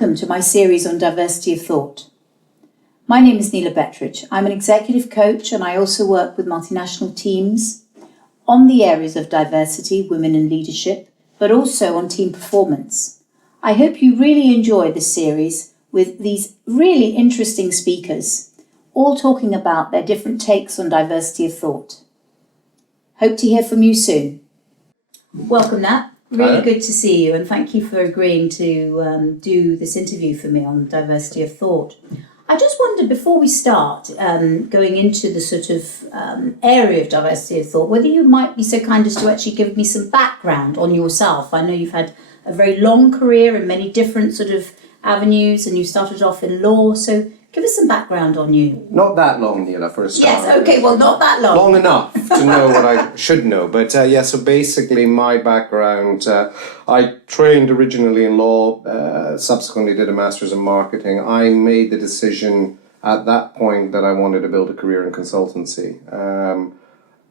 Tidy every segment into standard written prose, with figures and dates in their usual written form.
Welcome to my series on diversity of thought. My name is Neela Bettridge. I'm an executive coach and I also work with multinational teams on the areas of diversity, women in leadership, but also on team performance. I hope you really enjoy this series with these really interesting speakers, all talking about their different takes on diversity of thought. Hope to hear from you soon. Welcome, Nat. Really good to see you, and thank you for agreeing to do this interview for me on diversity of thought. I just wondered, before we start going into the sort of area of diversity of thought, whether you might be so kind as to actually give me some background on yourself. I know you've had a very long career in many different sort of avenues, and you started off in law, so give us some background on you. Not that long, Neela, for a start. Yes, okay, well, not that long. Long enough to know what I should know. But so basically my background, I trained originally in law, subsequently did a master's in marketing. I made the decision at that point that I wanted to build a career in consultancy.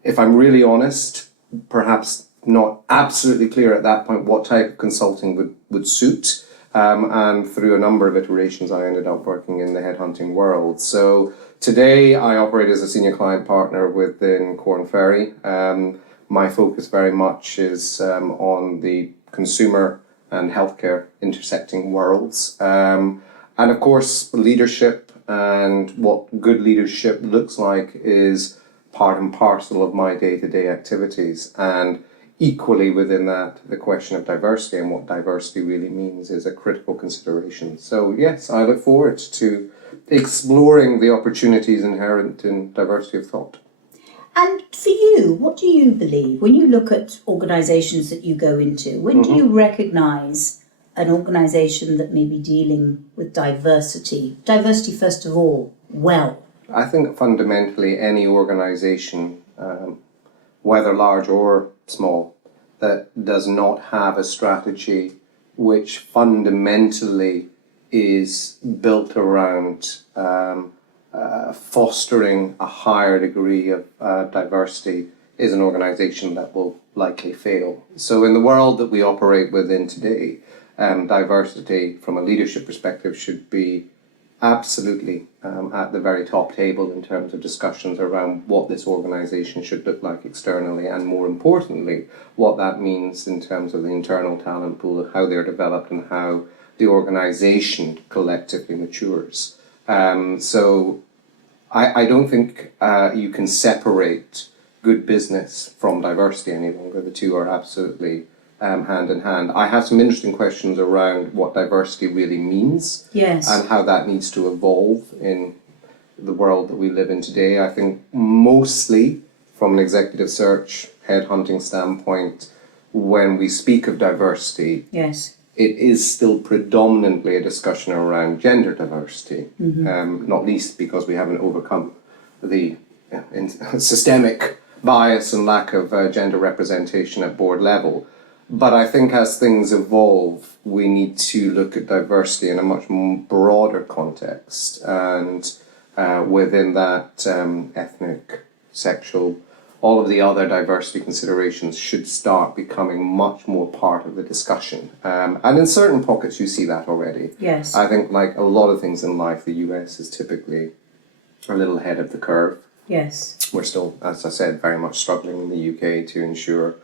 If I'm really honest, perhaps not absolutely clear at that point what type of consulting would suit. And through a number of iterations, I ended up working in the headhunting world. So today I operate as a senior client partner within Korn Ferry. My focus very much is on the consumer and healthcare intersecting worlds. And of course, leadership and what good leadership looks like is part and parcel of my day-to-day activities. And equally within that, the question of diversity and what diversity really means is a critical consideration. So yes, I look forward to exploring the opportunities inherent in diversity of thought. And for you, what do you believe? When you look at organisations that you go into, when do you recognise an organisation that may be dealing with diversity first of all, well? I think fundamentally any organisation, whether large or small, that does not have a strategy which fundamentally is built around fostering a higher degree of diversity is an organisation that will likely fail. So in the world that we operate within today, diversity from a leadership perspective should be absolutely at the very top table in terms of discussions around what this organisation should look like externally, and more importantly, what that means in terms of the internal talent pool, how they're developed and how the organisation collectively matures. So I don't think you can separate good business from diversity any longer. The two are absolutely hand in hand. I have some interesting questions around what diversity really means, yes, and how that needs to evolve in the world that we live in today. I think mostly from an executive search, headhunting standpoint, when we speak of diversity, yes, it is still predominantly a discussion around gender diversity, not least because we haven't overcome the systemic bias and lack of gender representation at board level. But I think as things evolve, we need to look at diversity in a much broader context. And within that, ethnic, sexual, all of the other diversity considerations should start becoming much more part of the discussion. And in certain pockets, you see that already. yes. I think like a lot of things in life, the US is typically a little ahead of the curve. Yes. We're still, as I said, very much struggling in the UK to ensure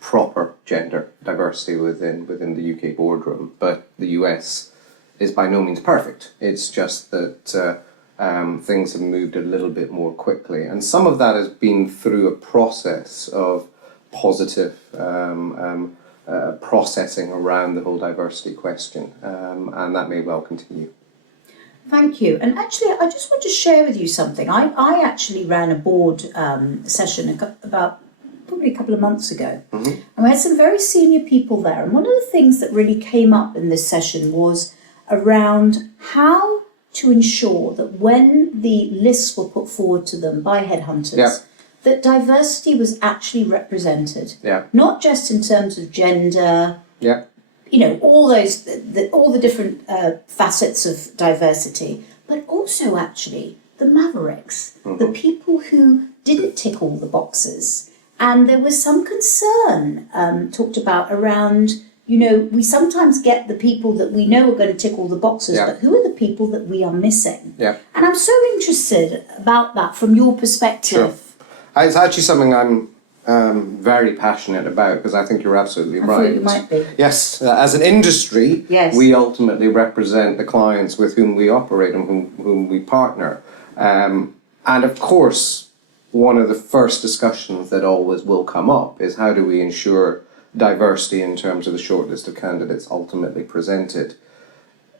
proper gender diversity within the UK boardroom, but the US is by no means perfect. It's just that things have moved a little bit more quickly, and some of that has been through a process of positive processing around the whole diversity question, and that may well continue. Thank you. And actually, I just want to share with you something. I actually ran a board session about probably a couple of months ago. And we had some very senior people there. And one of the things that really came up in this session was around how to ensure that when the lists were put forward to them by headhunters, that diversity was actually represented. Not just in terms of gender, you know, all those, all the different facets of diversity, but also actually the mavericks, the people who didn't tick all the boxes. And there was some concern talked about around, we sometimes get the people that we know are going to tick all the boxes, but who are the people that we are missing? Yeah. And I'm so interested about that from your perspective. Sure. It's actually something I'm very passionate about, because I think you're absolutely right. I thought you might be. Yes, as an industry, we ultimately represent the clients with whom we operate and whom we partner. And of course, one of the first discussions that always will come up is how do we ensure diversity in terms of the shortlist of candidates ultimately presented.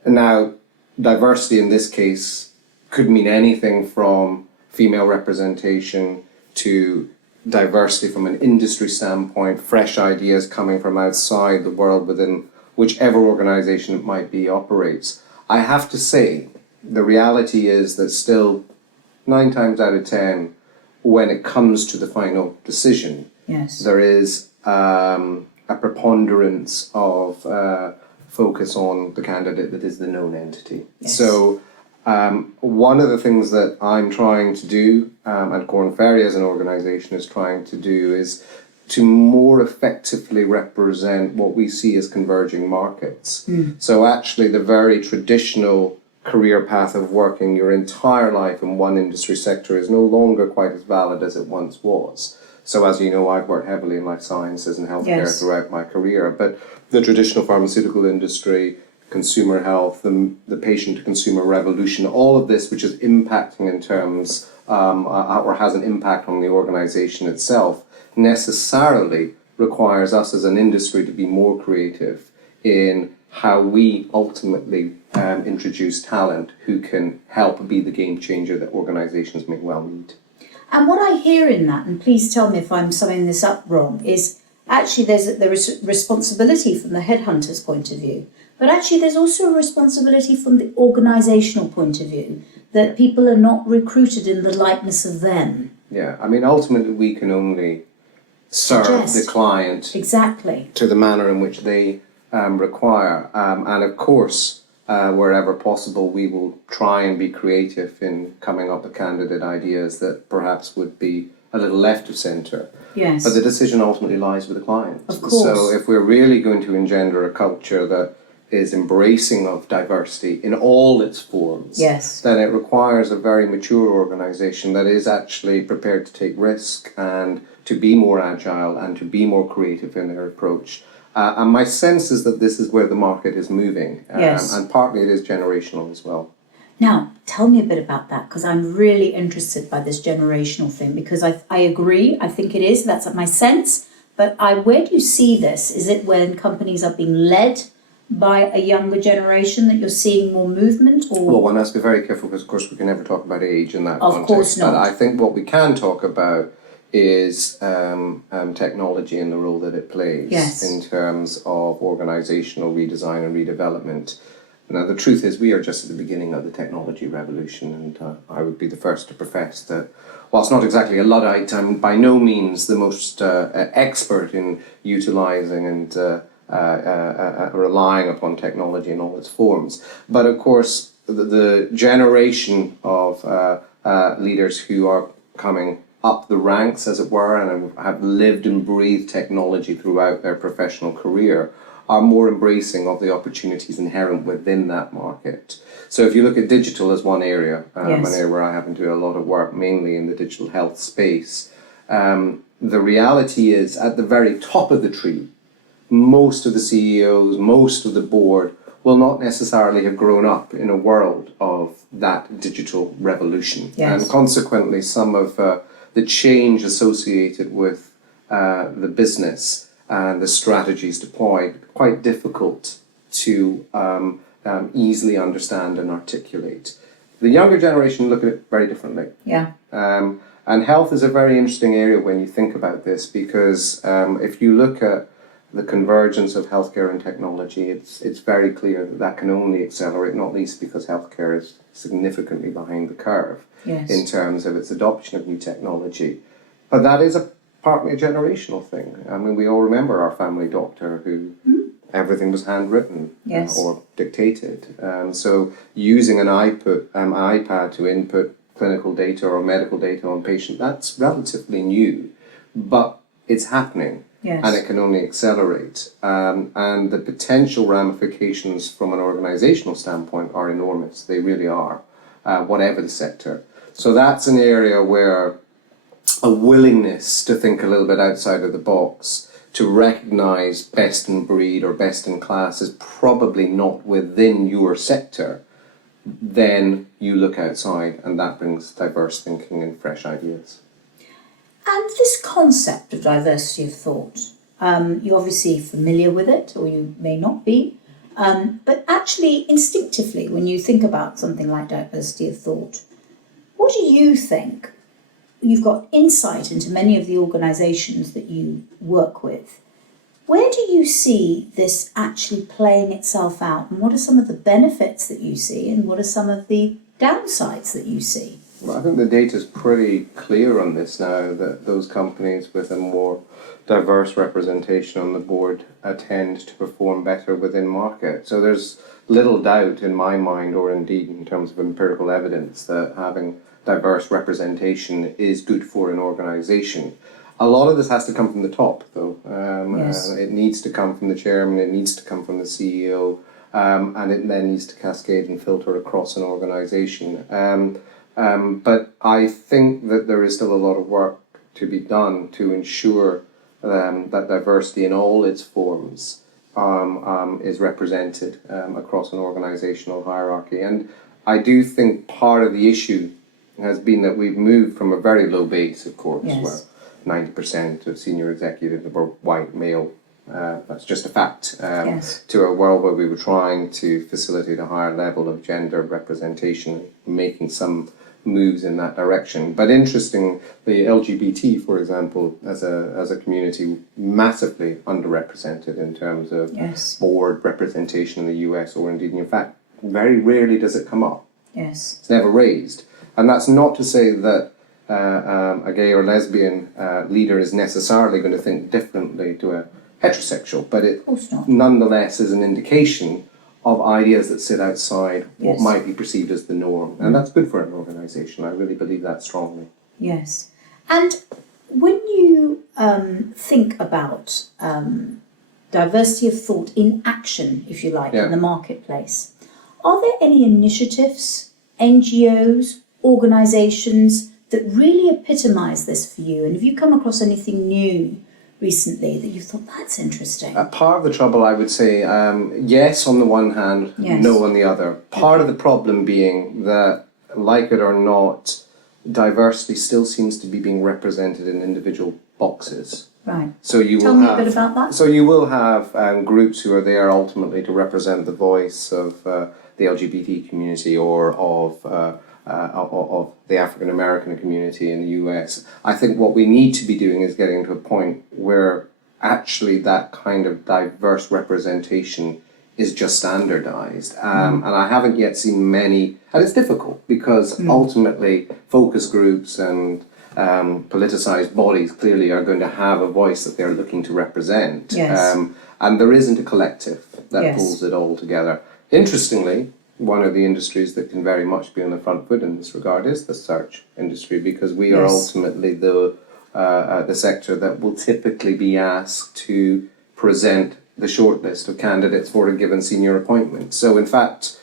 Now, diversity in this case could mean anything from female representation to diversity from an industry standpoint, fresh ideas coming from outside the world within whichever organization it might be operates. I have to say, the reality is that still 9 times out of 10, when it comes to the final decision, there is a preponderance of focus on the candidate that is the known entity. So one of the things that I'm trying to do, and Korn Ferry as an organisation is trying to do, is to more effectively represent what we see as converging markets. So actually the very traditional career path of working your entire life in one industry sector is no longer quite as valid as it once was. So as you know, I've worked heavily in life sciences and healthcare throughout my career, but the traditional pharmaceutical industry, consumer health, the patient-to-consumer revolution, all of this which is impacting in terms, or has an impact on the organisation itself, necessarily requires us as an industry to be more creative in how we ultimately introduce talent who can help be the game changer that organisations may well need. And what I hear in that, and please tell me if I'm summing this up wrong, is actually there is responsibility from the headhunter's point of view, but actually there's also a responsibility from the organisational point of view, that people are not recruited in the likeness of them. Yeah, I mean, ultimately we can only serve the client to the manner in which they require. And of course, wherever possible, we will try and be creative in coming up with candidate ideas that perhaps would be a little left of centre. Yes. But the decision ultimately lies with the client. Of course. So if we're really going to engender a culture that is embracing of diversity in all its forms, then it requires a very mature organisation that is actually prepared to take risk and to be more agile and to be more creative in their approach. And my sense is that this is where the market is moving, and partly it is generational as well. Now, tell me a bit about that, because I'm really interested by this generational thing, because I agree, I think it is, that's my sense, but where do you see this? Is it when companies are being led by a younger generation that you're seeing more movement? Or? Well, one has to be very careful, because of course we can never talk about age in that context. Of course not. But I think what we can talk about is technology and the role that it plays in terms of organisational redesign and redevelopment. Now, the truth is we are just at the beginning of the technology revolution, and I would be the first to profess that whilst not exactly a Luddite, I'm by no means the most expert in utilising and relying upon technology in all its forms. But of course, the generation of leaders who are coming up the ranks, as it were, and have lived and breathed technology throughout their professional career, are more embracing of the opportunities inherent within that market. So if you look at digital as one area, an area where I happen to do a lot of work, mainly in the digital health space, the reality is at the very top of the tree, most of the CEOs, most of the board will not necessarily have grown up in a world of that digital revolution. And consequently, some of the change associated with the business and the strategies deployed, quite difficult to easily understand and articulate. The younger generation look at it very differently. And health is a very interesting area when you think about this, because if you look at the convergence of healthcare and technology, it's very clear that that can only accelerate, not least because healthcare is significantly behind the curve in terms of its adoption of new technology. But that is partly a generational thing. I mean, we all remember our family doctor who everything was handwritten or dictated. So using an iPad to input clinical data or medical data on patient, that's relatively new, but it's happening. Yes. and it can only accelerate. And the potential ramifications from an organisational standpoint are enormous. They really are, whatever the sector. So that's an area where a willingness to think a little bit outside of the box, to recognise best in breed or best in class is probably not within your sector, then you look outside and that brings diverse thinking and fresh ideas. And this concept of diversity of thought, you're obviously familiar with it, or you may not be, but actually instinctively when you think about something like diversity of thought, what do you think? You've got insight into many of the organisations that you work with. Where do you see this actually playing itself out, and what are some of the benefits that you see, and what are some of the downsides that you see? Well, I think the data is pretty clear on this now, that those companies with a more diverse representation on the board tend to perform better within market. So there's little doubt in my mind, or indeed in terms of empirical evidence, that having diverse representation is good for an organisation. A lot of this has to come from the top, though. Yes. It needs to come from the chairman, it needs to come from the CEO, and it then needs to cascade and filter across an organisation. But I think that there is still a lot of work to be done to ensure that diversity in all its forms is represented across an organisational hierarchy. And I do think part of the issue has been that we've moved from a very low base, of course, Yes. where 90% of senior executives were white male. That's just a fact. Yes. To a world where we were trying to facilitate a higher level of gender representation, making some moves in that direction. But interesting, the LGBT, for example, as a community, massively underrepresented in terms of Yes. board representation in the US, or indeed, in fact, very rarely does it come up. Yes. It's never raised. And that's not to say that a gay or lesbian leader is necessarily going to think differently to a heterosexual, but it Of course not. nonetheless is an indication of ideas that sit outside what Yes. might be perceived as the norm. And that's good for an organisation. I really believe that strongly. Yes. And when you think about diversity of thought in action, if you like, in the marketplace, are there any initiatives, NGOs, organisations that really epitomise this for you? And have you come across anything new recently that you thought, that's interesting? Part of the trouble, I would say, yes on the one hand, Yes. no on the other. Part of the problem being that, like it or not, diversity still seems to be being represented in individual boxes. Right. So you Tell will me have, a bit about that. So you will have groups who are there ultimately to represent the voice of the LGBT community, or of the African American community in the US. I think what we need to be doing is getting to a point where actually that kind of diverse representation is just standardized. And I haven't yet seen many, and it's difficult because ultimately focus groups and politicized bodies clearly are going to have a voice that they're looking to represent. Yes. And there isn't a collective that Yes. pulls it all together. Interestingly, one of the industries that can very much be on the front foot in this regard is the search industry, because we are ultimately the sector that will typically be asked to present the shortlist of candidates for a given senior appointment. So in fact,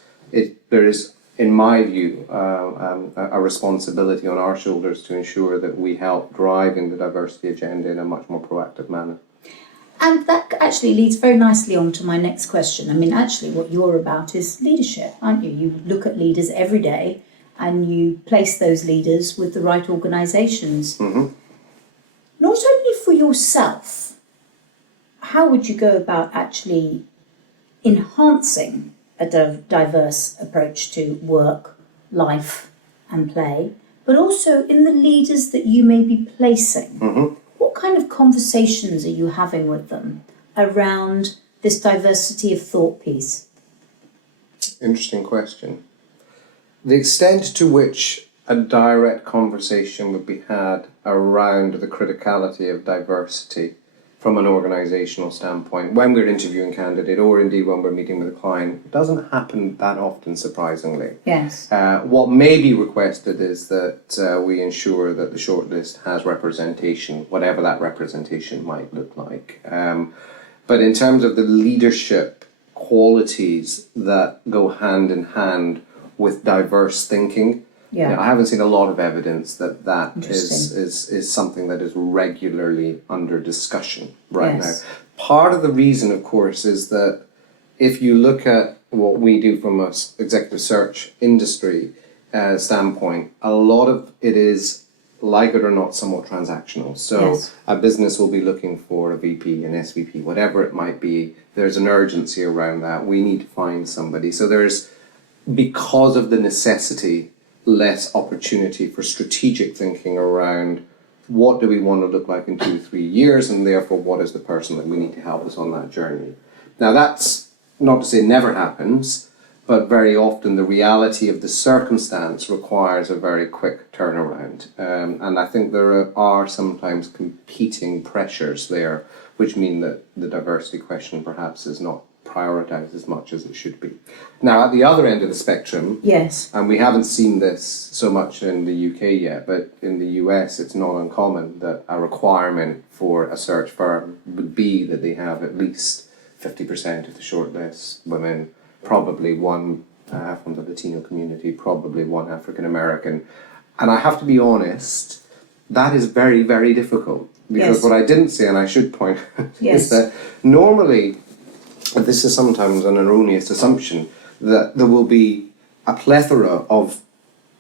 there is, in my view, a responsibility on our shoulders to ensure that we help driving the diversity agenda in a much more proactive manner. And that actually leads very nicely on to my next question. I mean, actually, what you're about is leadership, aren't you? You look at leaders every day and you place those leaders with the right organisations. Mm-hmm. Not only for yourself, how would you go about actually enhancing a diverse approach to work, life and play, but also in the leaders that you may be placing? Mm-hmm. What kind of conversations are you having with them around this diversity of thought piece? Interesting question. The extent to which a direct conversation would be had around the criticality of diversity from an organisational standpoint, when we're interviewing a candidate or indeed when we're meeting with a client, it doesn't happen that often, surprisingly. Yes. What may be requested is that we ensure that the shortlist has representation, whatever that representation might look like. But in terms of the leadership qualities that go hand in hand with diverse thinking, I haven't seen a lot of evidence that is something that is regularly under discussion right now. Part of the reason, of course, is that if you look at what we do from an executive search industry standpoint, a lot of it is, like it or not, somewhat transactional. So a business will be looking for a VP, an SVP, whatever it might be. There's an urgency around that. We need to find somebody. So there's, because of the necessity, less opportunity for strategic thinking around what do we want to look like in 2 or 3 years, and therefore what is the person that we need to help us on that journey. Now that's not to say it never happens, but very often the reality of the circumstance requires a very quick turnaround. And I think there are sometimes competing pressures there, which mean that the diversity question perhaps is not prioritised as much as it should be. Now, at the other end of the spectrum, and we haven't seen this so much in the UK yet, but in the US it's not uncommon that a requirement for a search firm would be that they have at least 50% of the shortlist women, probably one from the Latino community, probably one African American. And I have to be honest, that is very, very difficult. Because what I didn't say, and I should point out, is that normally, this is sometimes an erroneous assumption, that there will be a plethora of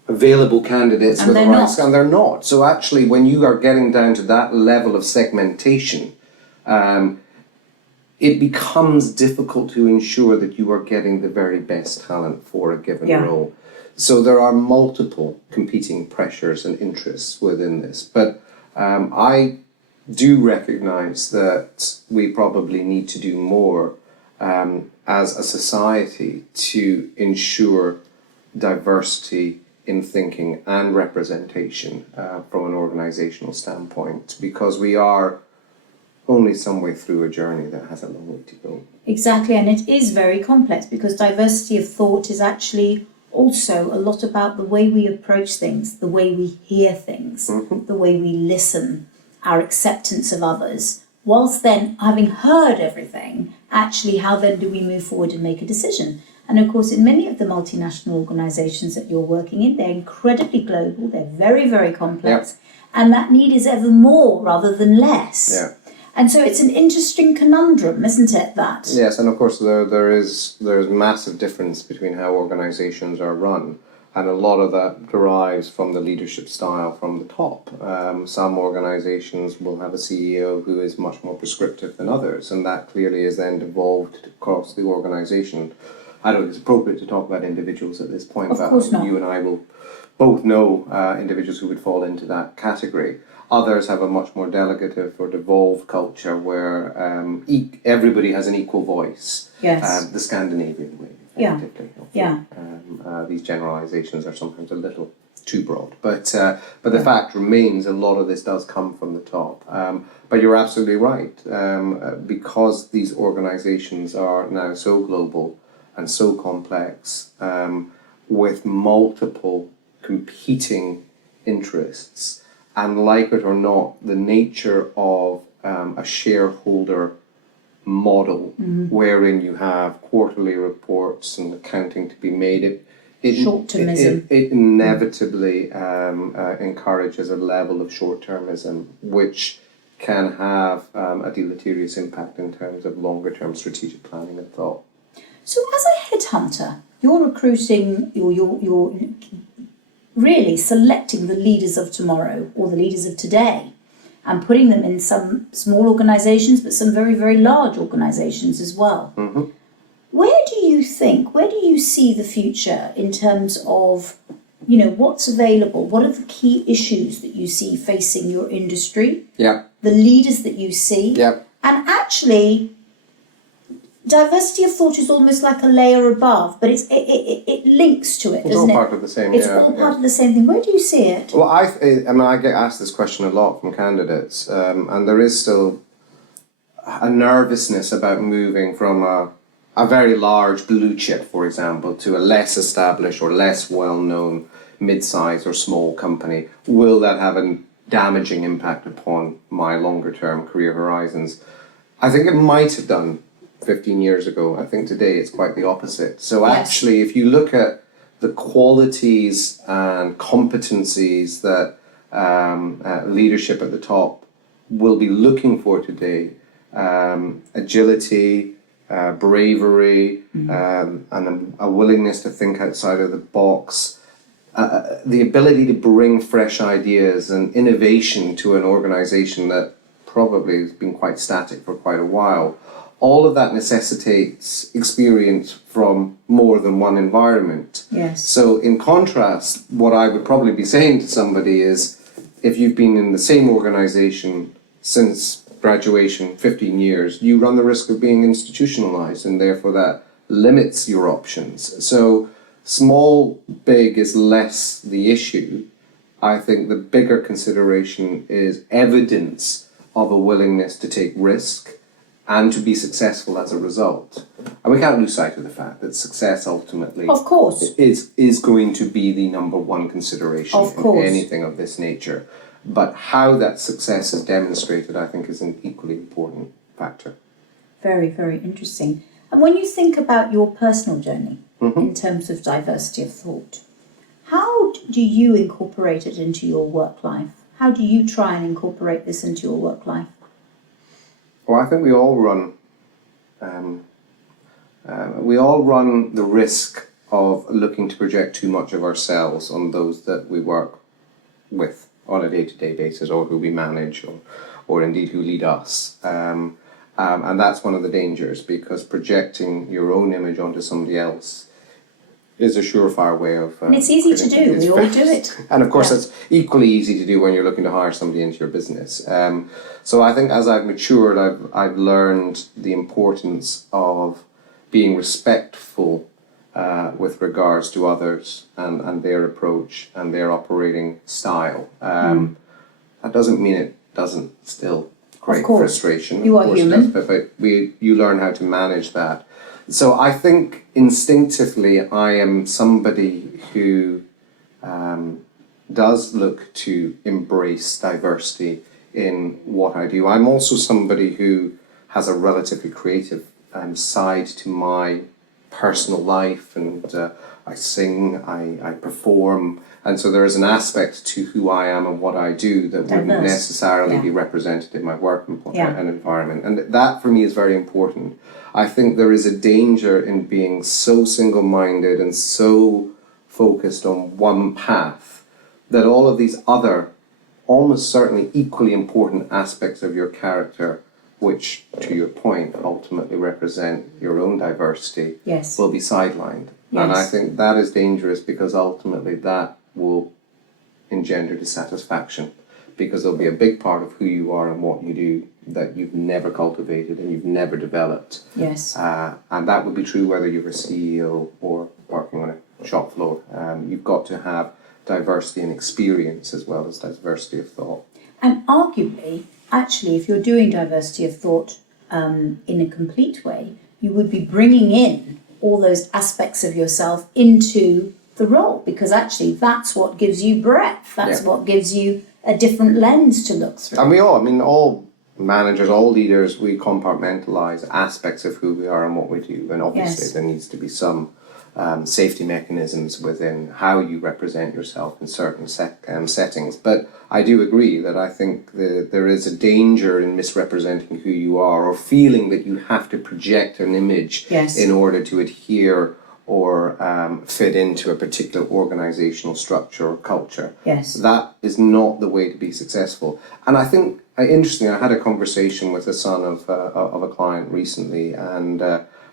available candidates with the right skill, and they're not. So actually, when you are getting down to that level of segmentation, it becomes difficult to ensure that you are getting the very best talent for a given role. So there are multiple competing pressures and interests within this. But I do recognise that we probably need to do more as a society to ensure diversity in thinking and representation from an organisational standpoint, because we are only some way through a journey that has a long way to go. Exactly, and it is very complex because diversity of thought is actually also a lot about the way we approach things, the way we hear things, the way we listen, our acceptance of others, whilst then having heard everything, actually how then do we move forward and make a decision? And of course, in many of the multinational organisations that you're working in, they're incredibly global, they're very, very complex, and that need is ever more rather than less. And so it's an interesting conundrum, isn't it, that? Yes, and of course there's massive difference between how organisations are run, and a lot of that derives from the leadership style from the top. Some organisations will have a CEO who is much more prescriptive than others, and that clearly is then devolved across the organisation. I don't think it's appropriate to talk about individuals at this point, of course not. You and I will both know individuals who would fall into that category. Others have a much more delegative or devolved culture where everybody has an equal voice. The Scandinavian way, effectively. These generalisations are sometimes a little too broad. But the fact remains, a lot of this does come from the top. But you're absolutely right. Because these organisations are now so global and so complex, with multiple competing interests, and like it or not, the nature of a shareholder model wherein you have quarterly reports and accounting to be made, short-termism. It inevitably encourages a level of short-termism, which can have a deleterious impact in terms of longer-term strategic planning and thought. So as a headhunter, you're recruiting, you're really selecting the leaders of tomorrow or the leaders of today and putting them in some small organisations, but some very, very large organisations as well. Where do you see the future in terms of, what's available? What are the key issues that you see facing your industry? The leaders that you see? And actually, diversity of thought is almost like a layer above, but it links to it, doesn't it? It's all part of the same. It's all part of the same thing. Where do you see it? Well, I get asked this question a lot from candidates, and there is still a nervousness about moving from a very large blue chip, for example, to a less established or less well-known mid-size or small company? Will that have a damaging impact upon my longer-term career horizons? I think it might have done 15 years ago. I think today it's quite the opposite. So actually, if you look at the qualities and competencies that leadership at the top will be looking for today, agility, bravery, and a willingness to think outside of the box, the ability to bring fresh ideas and innovation to an organization that probably has been quite static for quite a while. All of that necessitates experience from more than one environment. Yes. So in contrast, what I would probably be saying to somebody is, if you've been in the same organization since graduation, 15 years, you run the risk of being institutionalized, and therefore that limits your options. So small, big is less the issue. I think the bigger consideration is evidence of a willingness to take risk and to be successful as a result. And we can't lose sight of the fact that success ultimately, of course, is going to be the number one consideration in anything of this nature. But how that success is demonstrated, I think, is an equally important factor. Very, very interesting. And when you think about your personal journey in terms of diversity of thought, how do you incorporate it into your work life? How do you try and incorporate this into your work life? Well, I think we all run the risk of looking to project too much of ourselves on those that we work with on a day-to-day basis, or who we manage, or indeed who lead us. And that's one of the dangers, because projecting your own image onto somebody else is a surefire way of... and it's easy to do, we all do it. And of course, it's equally easy to do when you're looking to hire somebody into your business. So I think as I've matured, I've learned the importance of being respectful with regards to others and their approach and their operating style. That doesn't mean it doesn't still create frustration. You are human. But you learn how to manage that. So I think instinctively I am somebody who does look to embrace diversity in what I do. I'm also somebody who has a relatively creative side to my personal life, and I sing, I perform, and so there is an aspect to who I am and what I do that wouldn't necessarily be represented in my work and environment, and that for me is very important. I think there is a danger in being so single-minded and so focused on one path that all of these other, almost certainly equally important aspects of your character, which, to your point, ultimately represent your own diversity, will be sidelined. And I think that is dangerous, because ultimately that will engender dissatisfaction, because there'll be a big part of who you are and what you do that you've never cultivated and you've never developed. And that would be true whether you're a CEO or working on a shop floor. You've got to have diversity in experience as well as diversity of thought. And arguably, actually, if you're doing diversity of thought in a complete way, you would be bringing in all those aspects of yourself into the role, because actually that's what gives you breadth. That's what gives you a different lens to look through. And all managers, all leaders, we compartmentalize aspects of who we are and what we do. And obviously there needs to be some safety mechanisms within how you represent yourself in certain settings. But I do agree that I think there is a danger in misrepresenting who you are, or feeling that you have to project an image in order to adhere or fit into a particular organizational structure or culture. That is not the way to be successful. And I think, interestingly, I had a conversation with the son of a client recently, and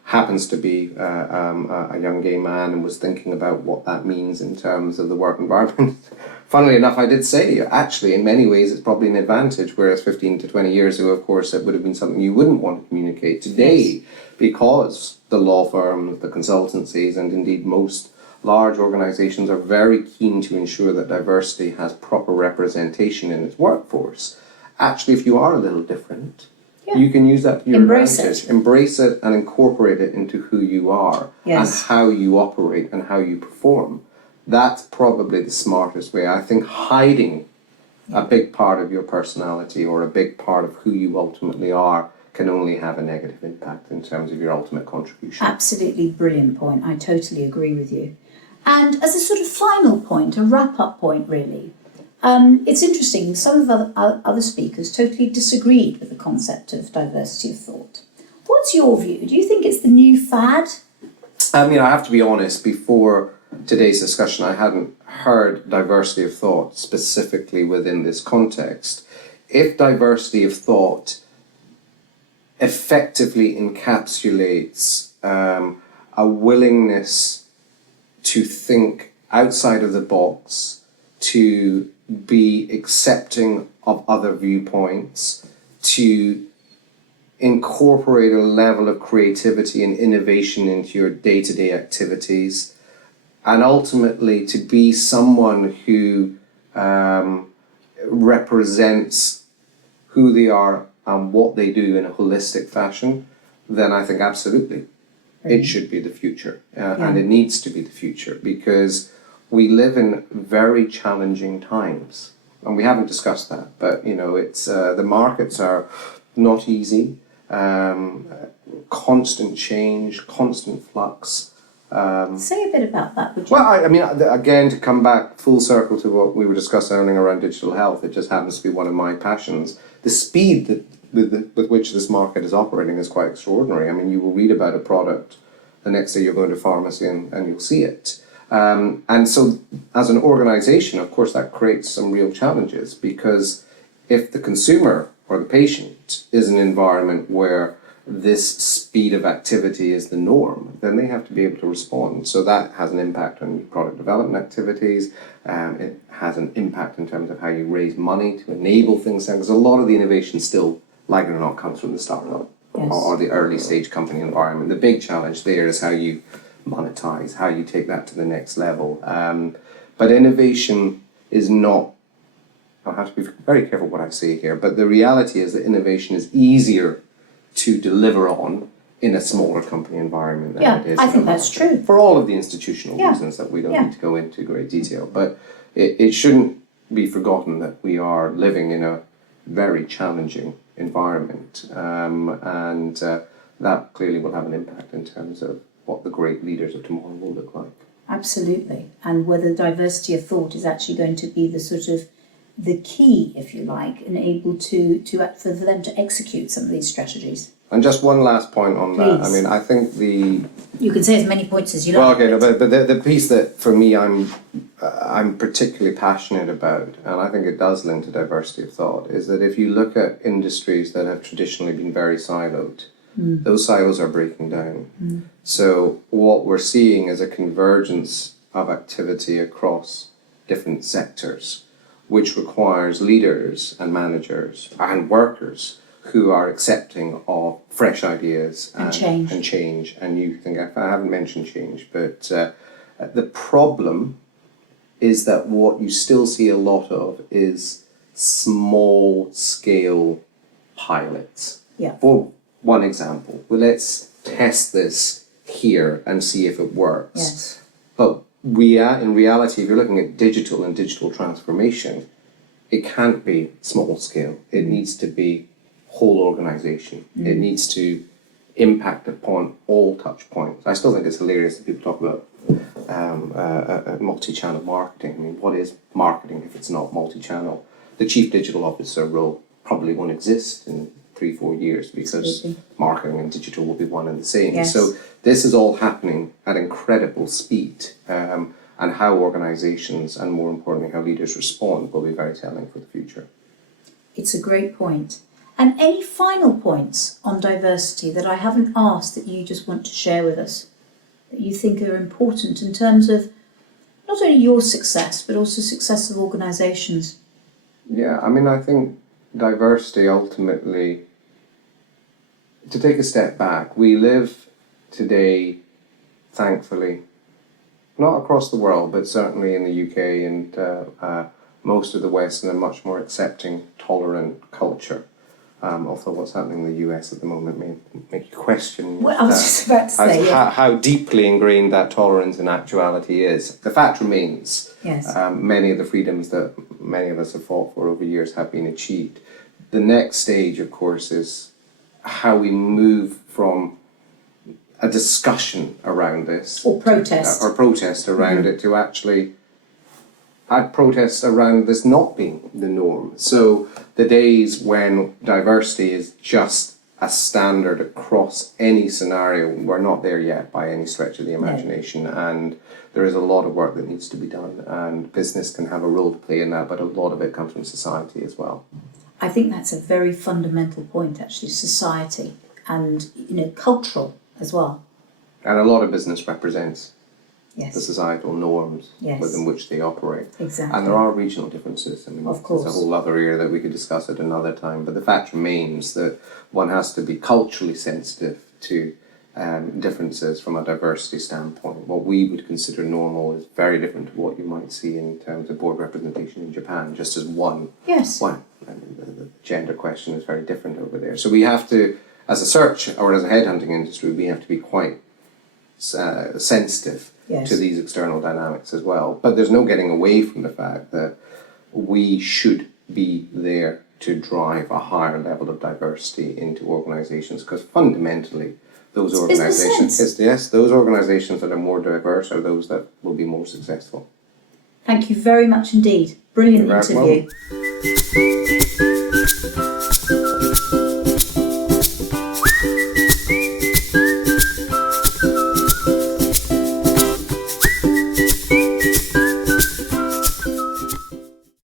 happens to be a young gay man, and was thinking about what that means in terms of the work environment. Funnily enough, I did say, actually, in many ways, it's probably an advantage, whereas 15 to 20 years ago, of course, it would have been something you wouldn't want to communicate today, because the law firms, the consultancies, and indeed most large organizations are very keen to ensure that diversity has proper representation in its workforce. Actually, if you are a little different, Yeah. You can use that to your Embrace advantage. it. Embrace it and incorporate it into who you are and Yes. how you operate and how you perform. That's probably the smartest way. I think hiding a big part of your personality or a big part of who you ultimately are can only have a negative impact in terms of your ultimate contribution. Absolutely brilliant point. I totally agree with you. And as a sort of final point, a wrap-up point really, it's interesting, some of other speakers totally disagreed with the concept of diversity of thought. What's your view? Do you think it's the new fad? I have to be honest, before today's discussion, I hadn't heard diversity of thought specifically within this context. If diversity of thought effectively encapsulates a willingness to think outside of the box, to be accepting of other viewpoints, to incorporate a level of creativity and innovation into your day-to-day activities, and ultimately to be someone who represents who they are and what they do in a holistic fashion, then I think absolutely it should be the future. And it needs to be the future, because we live in very challenging times. And we haven't discussed that, but it's the markets are not easy. Constant change, constant flux. Say a bit about that, would you? Well, again, to come back full circle to what we were discussing earlier around digital health, it just happens to be one of my passions. The speed with which this market is operating is quite extraordinary. You will read about a product, the next day you're going to pharmacy and you'll see it. And so as an organization, of course, that creates some real challenges, because if the consumer or the patient is an environment where this speed of activity is the norm, then they have to be able to respond. So that has an impact on your product development activities. It has an impact in terms of how you raise money to enable things, because a lot of the innovation still, like it or not, comes from the startup or the early stage company environment. The big challenge there is how you monetize, how you take that to the next level. But innovation is not, I have to be very careful what I say here, but the reality is that innovation is easier to deliver on in a smaller company environment than it is. I think that's true. For all of the institutional reasons that we don't need to go into great detail. But it shouldn't be forgotten that we are living in a very challenging environment. And that clearly will have an impact in terms of what the great leaders of tomorrow will look like. Absolutely. And whether diversity of thought is actually going to be the sort of the key, if you like, and able to for them to execute some of these strategies. And just one last point on that. Please. I think you can say as many points as you like. Well, okay, but the piece that for me I'm particularly passionate about, and I think it does link to diversity of thought, is that if you look at industries that have traditionally been very siloed, those silos are breaking down. So what we're seeing is a convergence of activity across different sectors, which requires leaders and managers and workers who are accepting of fresh ideas and change. And you think, I haven't mentioned change, but the problem is that what you still see a lot of is small scale pilots. Yeah. For one example, well, let's test this here and see if it works. Yes. But in reality, if you're looking at digital and digital transformation, it can't be small scale. It needs to be whole organization. It needs to impact upon all touch points. I still think it's hilarious that people talk about multi-channel marketing. What is marketing if it's not multi-channel? The chief digital officer role probably won't exist in 3-4 years, because marketing and digital will be one and the same. Yes. So this is all happening at incredible speed, and how organizations, and more importantly how leaders respond, will be very telling for the future. It's a great point. And any final points on diversity that I haven't asked that you just want to share with us, that you think are important in terms of not only your success, but also success of organizations? Yeah, I think diversity ultimately, to take a step back, we live today, thankfully, not across the world, but certainly in the UK and most of the West, in a much more accepting, tolerant culture. although what's happening in the US at the moment may make you question Well, I was just about to say, how deeply ingrained that tolerance in actuality is. The fact remains, yes. Many of the freedoms that many of us have fought for over years have been achieved. The next stage, of course, is how we move from a discussion around this Or protest. or protest around it to actually protest around this not being the norm. So the days when diversity is just a standard across any scenario, we're not there yet by any stretch of the imagination. And there is a lot of work that needs to be done, and business can have a role to play in that, but a lot of it comes from society as well. I think that's a very fundamental point, actually, society and, cultural as well. And a lot of business represents Yes. the societal norms Yes. within which they operate. Exactly. And there are regional differences. I mean, Of course. it's a whole other area that we could discuss at another time. But the fact remains that one has to be culturally sensitive to differences from a diversity standpoint. What we would consider normal is very different to what you might see in terms of board representation in Japan, just as one. Yes. I mean, the gender question is very different over there. So we have to, as a search or as a headhunting industry, we have to be quite sensitive Yes. to these external dynamics as well. But there's no getting away from the fact that we should be there to drive a higher level of diversity into organisations, because fundamentally those organisations, those organisations that are more diverse are those that will be more successful. Thank you very much indeed. Brilliant You're very interview. welcome.